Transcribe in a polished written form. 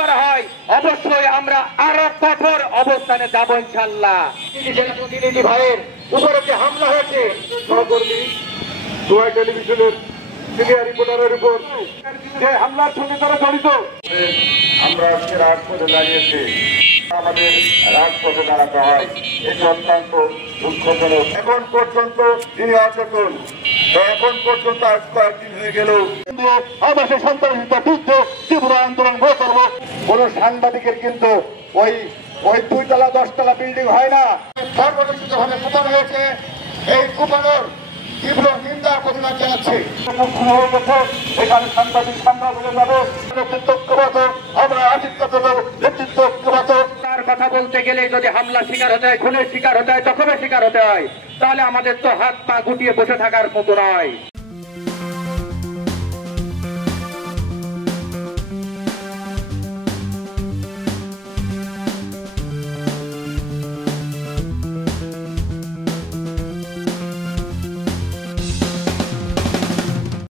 করা হয় অবশ্যই আমরা আরো কঠোর অবস্থানে যাবো ইনশাল্লাহ। প্রতিনিধি ভাইয়ের উপরে যে হামলা হয়েছে সহকর্মী দুয়াই টেলিভিশনের সিনিয়র রিপোর্টারের উপর যে হামলার সঙ্গে তারা জড়িত, আমরা আজকে রাজপথে দাঁড়িয়েছি, আমাদের রাজপথে দাঁড়াতে হয়, এটি অত্যন্ত দুঃখজনক। এখন পর্যন্ত তিনি অচেতন, এখন পর্যন্ত আজ কয়েকদিন হয়ে গেল আমরা সেই সন্ত্রাসীদের বিরুদ্ধে তীব্র আন্দোলন করবো। কোন সাংবাদিকের কিন্তু ওই 2তলা 10তলা বিল্ডিং হয় না, সর্বনিশ্চিত ভাবে কুপানো হয়েছে। এই কুপানোর তীব্র নিন্দা প্রতিবাদ জানাচ্ছে। এখানে সাংবাদিক সামনা বলে যাবে নেতৃত্ববাদ, আমরা নেতৃত্ববাদ। তার কথা বলতে গেলে যদি হামলার শিকার হতে হয়, খুনের শিকার হতে হয়, জখমের শিকার হতে হয়, তাহলে আমাদের তো হাত পা গুটিয়ে বসে থাকার মতো নয়।